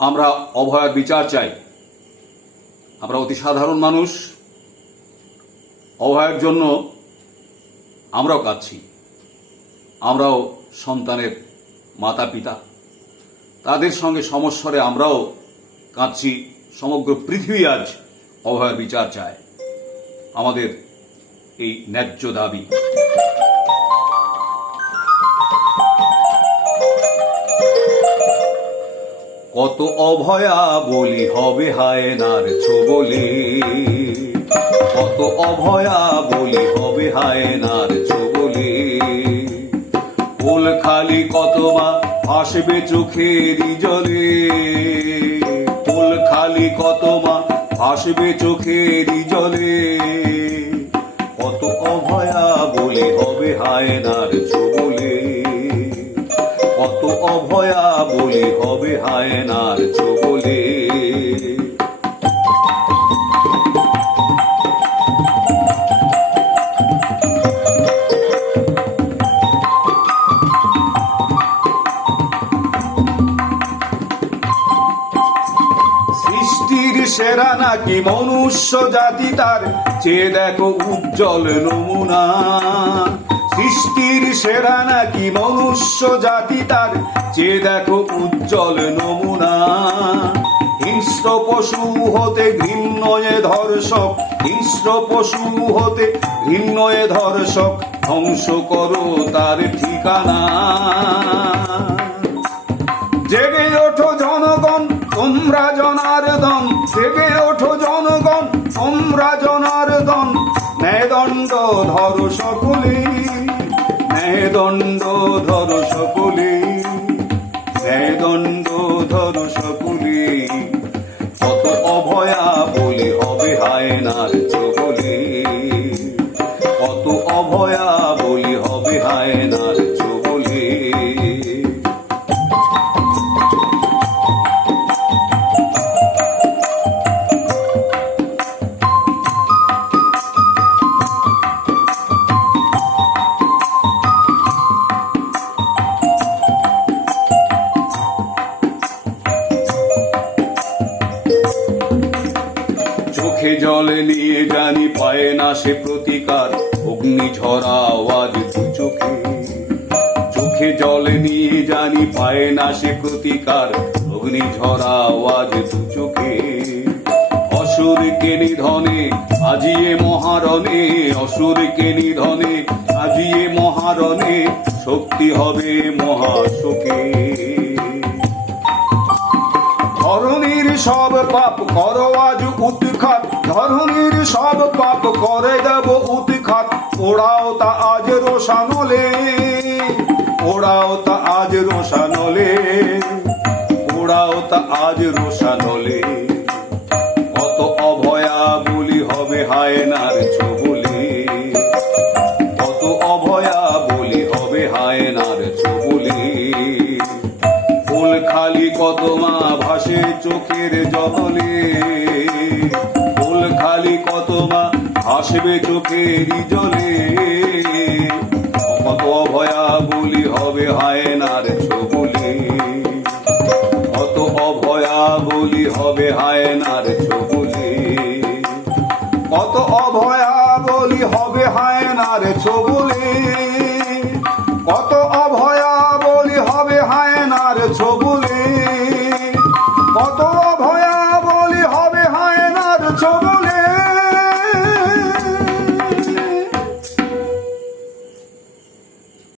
আমরা অভয়ার বিচার চাই। আমরা অতি সাধারণ মানুষ, অভয়ের জন্য আমরাও কাঁদছি। আমরাও সন্তানের মাতা পিতা, তাদের সঙ্গে সমস্বরে আমরাও কাঁদছি। সমগ্র পৃথিবী আজ অভয়ের বিচার চায়। আমাদের এই ন্যায্য দাবি। কত অভয়া বলি হবে হায়নার ছোবলে, কত অভয়া বলি হবে হায়নার ছোবলে। কোল খালি কত মা ভাসবে চোখেরই জলে, কোল খালি কত মা ভাসবে চোখেরই জলে। কত অভয়া বলি হবে হায়নার ছোবলে, কত অভয়া বলি হবে হায়নার ছোবলে। সৃষ্টির সেরা নাকি মনুষ্য জাতি, তার চেয়ে দেখো উজ্জ্বল নমুনা। সৃষ্টির সেরা নাকি মনুষ্য জাতি, তার চেয়ে দেখো উজ্জ্বল নমুনা। হিংস্র পশু হতে ঘৃণ্যয়ে ধর্ষক, হিংস্র পশু হতে ঘৃণ্যয়ে ধর্ষক। ধ্বংস করো তার ঠিকানা। জেগে ওঠো জনগণ তোমরা জনার্দন, জেগে ওঠো জনগণ তোমরা জনার্দন। ন্যায়দণ্ড ধরো সকলে, ন্যায়দণ্ড ধরো সকলে, ন্যায়দণ্ড ধরো সকলে। কত অভয়া বলি হবে হায়নার ছোবলে, কত অভয়া বলি হবে হায়নার ছোবলে। চোখে জলে নিয়ে জানি পায় না সে প্রতিকার, অগ্নিঝরা আওয়াজ দু চোখে। চোখে জলে নিয়ে জানি পায় না সে প্রতিকার, অগ্নিঝরা আওয়াজ দু চোখে। অসুরকে নিধনে আজিয়ে মহারণে, অসুরকে নিধনে আজিয়ে মহারণে। শক্তি হবে মহাশোকে। ধরণীর সব পাপ করো আজ উৎখাত, ধরণীর সব পাপ করে দেব উৎখাত। ওড়াও তা আজ রোশানলে, ওড়াও তা আজ রোশানলে, ওড়াও তা আজ রোশানলে। কত অভয়া বলি হবে হায়নার ছোবলে, কত অভয়া বলি হবে হায়নার ছোবলে। কোল খালি কত মা ভাসে চোখের জলে, কোল খালি কত মা ভাসবে চোখেরই জলে। কত অভয়া বলি হবে হায়নার ছোবলে, কত অভয়া বলি হবে হায়নার ছোবলে। কত অভয়া বলি হবে হায়নার ছোবলে, কত অভয়া বলি হবে হায়নার ছোবলে, কত অভয়া বলি হবে হায়নার ছোবলে।